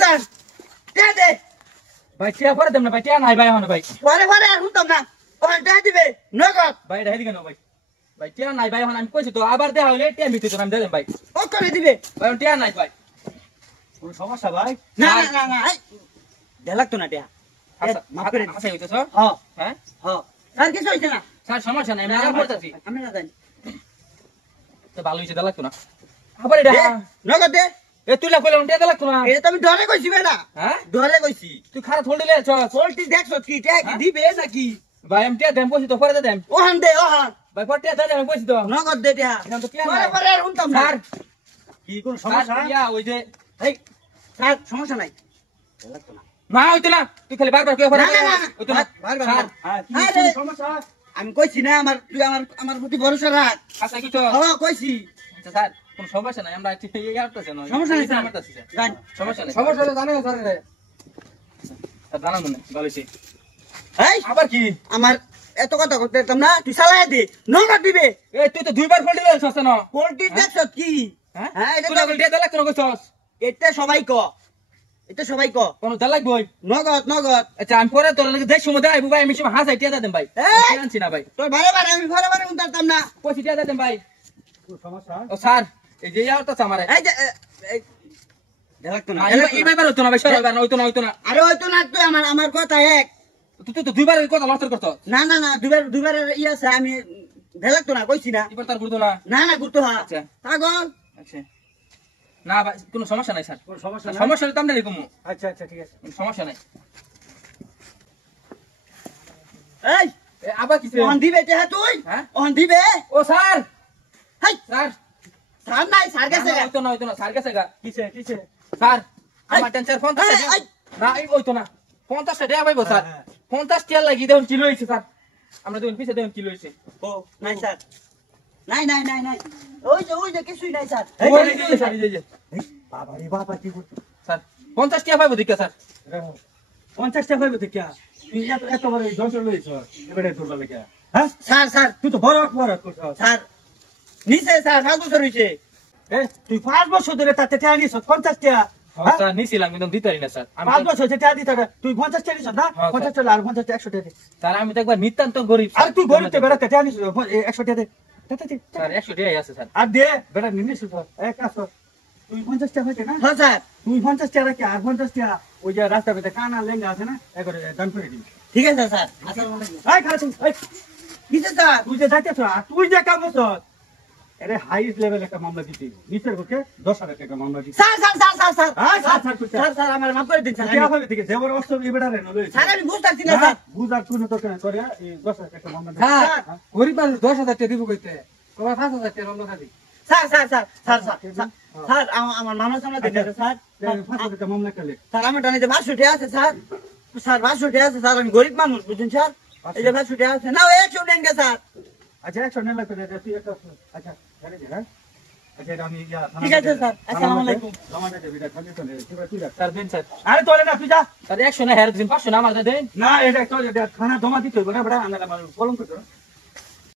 Sir টিয়া দে ভাই টিয়া পরে দেন না ভাই টিয়া নাই ভাই হন ভাই পরে পরে আর হুতাম না ওখান টিয়া দিবে নগদ ভাই ঢাই দিকেন ভাই ভাই টিয়া নাই ভাই হন আমি কইছি তো আবার দেয়া হইলে টিয়া মিতে তো আমি দেন ভাই ও করে দিবে ভাই টিয়া নাই ভাই কোন সমস্যা ভাই না না না না দে লাগতো না টিয়া আচ্ছা মাফ করে দিন আচ্ছা হইতেছ হ্যাঁ হ্যাঁ হ্যাঁ আর কিছু হইছে না স্যার সমস্যা নাই আমি আরাম করতেছি আমি না জানি তো ভালো হইছে লাগতো না আবার এটা নগদ দে এ তুই কইলে টিয়া লাগতো না এটা তো আমি ডরে কইছি বেটা হ্যাঁ ডরে কইছি তুই খারাপ থল দিলে চল পোল্ট্রি দেখছ কি টিয়া কি দিবে নাকি ভাই আমি টিয়া দেম কইছি তো পরে দেম ওখান দে ওখান ভাই পরে টিয়া দেম কইছি তো নগদ দে টিয়া এখন তো টিয়া পরে নাই পরে আর হুতাম না স্যার কি কোন সমস্যা স্যার ইয়া ওই যে এই স্যার সমস্যা নাই দে লাগতো না না হইতো না তুই খালি বারবার কই পরে না, না, না, না। হইতো না বারবার, স্যার হ্যাঁ কি আরে। কোন সমস্যা আমি কইছি না তুই আমার প্রতি ভরসা রাখ আচ্ছা কিছু হ্যাঁ কইছি আচ্ছা স্যার কোন সমস্যা নাই আমরা ইয়া করতেছি না সমস্যা নাই স্যার করতেছি স্যার জান সমস্যা নাই সমস্যা হলে জানেন স্যার রে স্যার জানা মনে ভালো হইছে এই আবার কি আমার এত কথা করতে দিতাম না তুই চালাই দে নগদ দিবে এ তুই তো দুইবার ফল দিলে ছস না পোল্ট্রি দেখছ কি হ্যাঁ হ্যাঁ তুই এটা লাগল টিয়া দেলা কোন কইছস এটা সবাই ক এটা সবাই ক কোন দেলা বই নগদ নগদ আচ্ছা আমি পরে তোর লাগে দেখ সময় দেব ভাই আমি সময় হাসাই টিয়া দেন ভাই এই! আনছি না ভাই তোর বারে বারে আমি বারে বারে উঠাতাম না কইছি টিয়া দেন ভাই কোন সমস্যা ও স্যার এই যে ইয়ার তো আমারে এই যে দেখতো না এই ব্যাপার হতো না ভাই সর না হইতো না হইতো না আরে হয়তো না তুই আমার কথা এক তুই তো দুইবার কথা লস্টার করছ না না না দুবার ইয়ে আছে আমি দেখতো না কইছি না এবার তার গুরুতো না না না গুরুত্ব হা আচ্ছা পাগল আচ্ছা না ভাই কোনো সমস্যা নাই স্যার কোন সমস্যা না সমস্যা হলে তো আমরা এরকম আচ্ছা আচ্ছা ঠিক আছে কোনো সমস্যা নাই এই এ, আবার কিছু ওহন দিবে তে তুই হ্যাঁ? ওহন দিবে ও স্যার হাই স্যার সার নাই সার গেছে হইতো না স্যার গেছে গা কিসে কিসে স্যার আমার টেনশন 50 এই, এই। না এই হইতো না 50 টাকা পাইবো স্যার হ্যাঁ, 50 টাকা লাগি দেখুন কিলো হইছে স্যার আমরা দেখুন পিছে দেখুন কিলো হইছে ও নাই স্যার নাই নাই নাই নাই ওই যে কিছুই নাই স্যার এই, ওই এই, যে, এই, স্যার এই যে এই, বাবা রে বাবা কি করছিস স্যার 50 টাকা পাইবো দিকে স্যার 50 টাকা পাইবে তো কিয়া তুই এত বড় 10 লইছ এবারে তোর লাগে কিয়া হ্যাঁ স্যার তুই তো বড় বড় করছ স্যার নিচে স্যার 5 বছর হইছে তুই 5 বছর ধরে তাতে টাকা নিছ 50 টাকা স্যার নিছিলাম কিন্তু দিতারি না স্যার আমি 5 বছর টাকা দিতে তুই 50 টাকা নিছ না হ্যাঁ, 50 টাকা আর 50 টাকা 100 টাকা দে। স্যার আমি তো একবার নিতান্ত গরিব আর তুই গরিব বেড়াতে টাকা নিছ 100 টাকা দে স্যার 100 টাকাই আছে স্যার আর দে বেটা নিনিস তো এক কাজ কর তুই 50 টাকা হইছে না হ্যাঁ স্যার তুই 50 টাকা কি আর 50 টাকা ওই যে রাস্তা পেতে কানা লেঙ্গা আছে না একবার দান করে দিবি ঠিক আছে স্যার আসসালামু আলাইকুম এই খারাপ এই কিসে স্যার তুই যে যাইতেছ আর তুই যে কাম করছ এরে হাইস্ট লেভেল একটা মামলা দিতে নিচের পক্ষে 10,000 টাকা মামলা দিতে sir sir sir sir sir হ্যাঁ স্যার স্যার স্যার স্যার আমার মাফ করে দিন স্যার কি হবে দিকে জেবর অস্ত্র এবারে নলে স্যার আমি বুঝতাছি না স্যার বুঝার কোন তো কেন করে এই 10,000 টাকা মামলা দিতে স্যার গরিব মানুষ 10,000 টাকা দিব কইতে তোমার 5,000 টাকা অন্য কাদি sir sir sir sir sir sir আমার মামলা সামলা দিন স্যার 5,000 টাকা মামলা করলে স্যার আমার টানিতে 500 আছে স্যার স্যার 500 আছে স্যার আমি গরিব মানুষ বুঝছেন স্যার এই যে 500 আছে না 100 দেন কে স্যার আচ্ছা 100 নেলা করে তুই একটা আচ্ছা জানি যা আচ্ছা এটা আমি ইয়া ঠিক আছে স্যার আসসালামু আলাইকুম জমা দে বিটা খালি চলে তুই যা স্যার দেন স্যার আরে তোলে না তুই যা স্যার 100 না হের দিন 500 না আমার দেন না এটা তো থানা জমা দিতে হবে না বড় আমরা কলম করতে